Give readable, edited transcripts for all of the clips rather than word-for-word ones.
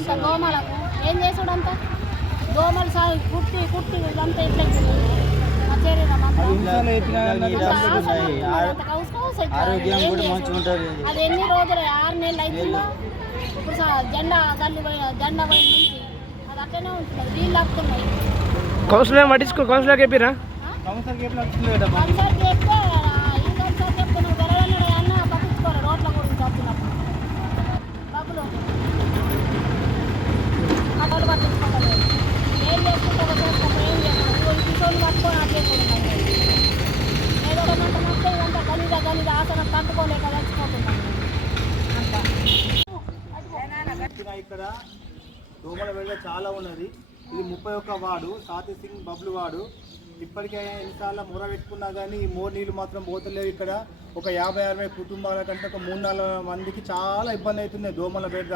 అంత దోమలకు ఏం చేసుడు అంత దోమలు సాగు కుట్టి కుట్టి ఇదంతా ఇట్లా మా శరీరం అది ఎన్ని రోజులు 6 నెలలు అవుతుందో ఇప్పుడు జెండా పోయిన నుంచి అది అట్లనే ఉంటుంది నీళ్ళు ఆపుతున్నాయి. కౌన్సిలర్ పట్టించుకో కౌన్సిలర్ చెప్పిరా కౌన్సిలర్ చెప్తే ఈ కౌన్సిలర్ చెప్తే నువ్వు వెరవన్నాడు అన్న పట్టించుకోరు రోడ్ల గురించి వచ్చినప్పుడు డబ్బులు అటోలు పట్టించుకోలేదు. ఏం చేసుకుంటారో చేసుకోకపోతే ఏం చేస్తారు కిషోర్ని పట్టుకొని అట్లేసుకుంటున్నాం. ఏదో ఒకటి మొత్తం ఇదంతా గలీజ ఆసన తట్టుకోలేక చచ్చిపోతున్నాం. ఇక్కడ దోమల వేళ చాలా ఉన్నది. ఇది 31 వార్డు సాతి సింగ్ బబ్లు వార్డు. ఇప్పటికే ఎన్నిసార్లు మొర పెట్టుకున్నా కానీ ఈ మోర్ నీళ్ళు మాత్రం పోతలేవు. ఇక్కడ ఒక 50-60 కుటుంబాల కంటే ఒక 3-4 మందికి చాలా ఇబ్బంది అవుతున్నాయి దోమల బెడ్డ.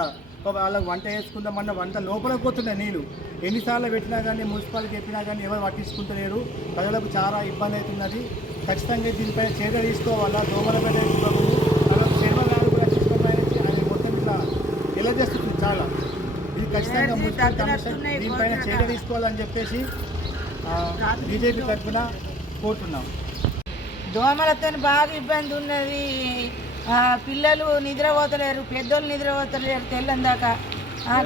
వాళ్ళకి వంట వేసుకుందామన్న వంట లోపలికి పోతున్నాయి నీళ్ళు. ఎన్నిసార్లు పెట్టినా కానీ మున్సిపాలిటీ చెప్పినా కానీ ఎవరు పట్టించుకుంటలేరు. ప్రజలకు చాలా ఇబ్బంది అవుతున్నది. ఖచ్చితంగా దీనిపై చర్య తీసుకోవాలా. దోమల బెడ్డ చర్మగారు కూడా చిన్నపైన అది మొత్తం ఇట్లా ఎలా చేస్తుంది చాలా. ఇది ఖచ్చితంగా మున్సిపల్ కమిషన్ దీనిపైన చర్య తీసుకోవాలని చెప్పేసి బీజేపీ తరఫున కోరుతున్నాం. దోమలతో బాగా ఇబ్బంది ఉన్నది. పిల్లలు నిద్రపోతలేరు, పెద్దోళ్ళు నిద్రపోతలేరు తెల్లందాకా.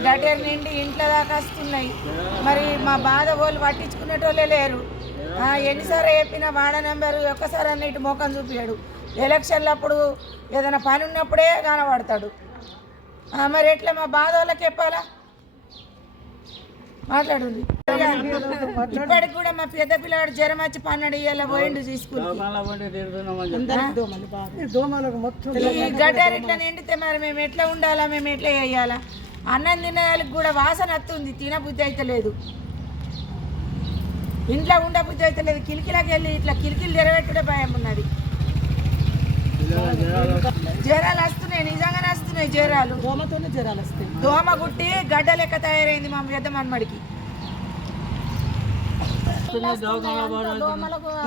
గటర్ నిండి ఇంట్లో దాకా వస్తున్నాయి. మరి మా బాధ వాళ్ళు పట్టించుకునేటోళ్ళే లేరు. ఎన్నిసార్లు చెప్పినా వాడ నెంబరు ఒక్కసారి అన్న ఇటు మోకం చూపించాడు. ఎలక్షన్లు అప్పుడు ఏదైనా పని ఉన్నప్పుడే కనబడతాడు. మరి ఎట్లా మా బాధ వాళ్ళకి చెప్పాలా? మాట్లాడుంది. ఇప్పటికి కూడా మా పెద్ద పిల్లవాడు జ్వరం వచ్చి 12 ఏళ్ళ పోయిండు స్కూల్కి. ఈ గటార్ ఇట్లా నిండితే మరి మేము ఎట్లా ఉండాలా, మేము ఎట్లా వేయాలా? అన్నం తినేదానికి కూడా వాసన వస్తుంది, తినబుద్ధి అయితే లేదు. ఇంట్లో ఉండబుద్ధి అయితే లేదు. కిలికిలకి వెళ్ళి ఇట్లా కిలికిలు తెరబెట్టుడే భయం ఉన్నది. జ్వరాలు వస్తున్నాయి, నిజంగానే వస్తున్నాయి జ్వరాలు. దోమతోనే జ్వరాలు వస్తాయి. దోమ గుట్టి గడ్డ లెక్క తయారైంది మా పెద్ద మనమడికి.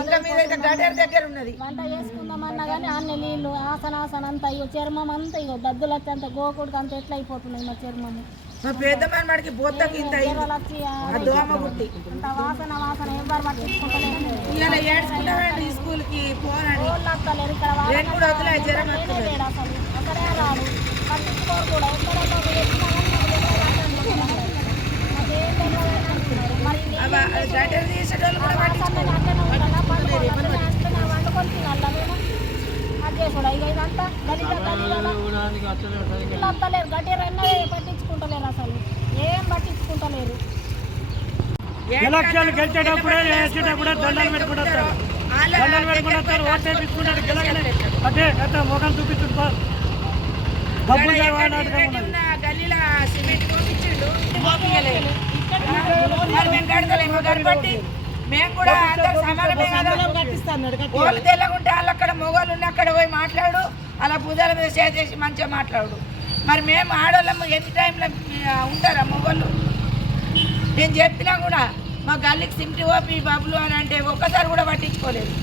ఇంకా మీదైతే గడ్డర్ దగ్గర ఉన్నది. వంట చేసుకుందామన్నా కానీ అన్ని నీళ్ళు ఆసన అంతా ఇగో చర్మం అంతా ఇగో దద్దులు వచ్చి అంత గోకుడికి అంత ఎట్లా అయిపోతున్నాయి మా చర్మము. మా పెద్ద మనమడికి బొత్తకి ఇంత దోమ గుట్టి వాసన ఎవరు పట్టించుకుంటలేదు. ఇలా ఏడ్చుకుంటామండి స్కూల్కి పోనండి. వస్తలేరు ఇక్కడ కూడా వదిలే జ్వరం వస్తుంది. అసలు అక్కడే రాదు పట్టించుకోరు కూడా. గడ్డలు తీసేటోళ్ళు కూడా వండుకొని తినాలా మేము అది చేసుడా. ఇక ఇదంతా వస్తలేరు గడ్డీరు అన్నా పట్టించుకుంటలేరు. అసలు ఏం పట్టించుకుంటలేరు. ఎలక్షన్లు గెలిచేటప్పుడే వేసేటప్పుడే దండలు పెట్టుకుంటారు. దండలు పెట్టుకుంటారు, ఓట్ వేయించుకుంటారు. అంటే ఎంత ముఖం చూపిస్తుంటారు. గల్లీలో సిమెంట్ పంపించిండు, మేము కడతలేము గడపట్టి. మేము కూడా అందరూ సమానమే కదా. వాళ్ళు తెల్లగుంటే వాళ్ళు అక్కడ మొగోళ్ళు ఉండి అక్కడ పోయి మాట్లాడు, అలా భుజాల మీద చేసేసి మంచిగా మాట్లాడు. మరి మేము ఆడవాళ్ళము ఎన్ని టైంలో ఉంటారా మొగోళ్ళు? నేను చెప్పినా కూడా మా గల్లీకి సిమ్టి ఓపి బబ్బులు అని అంటే ఒక్కసారి కూడా పట్టించుకోలేదు.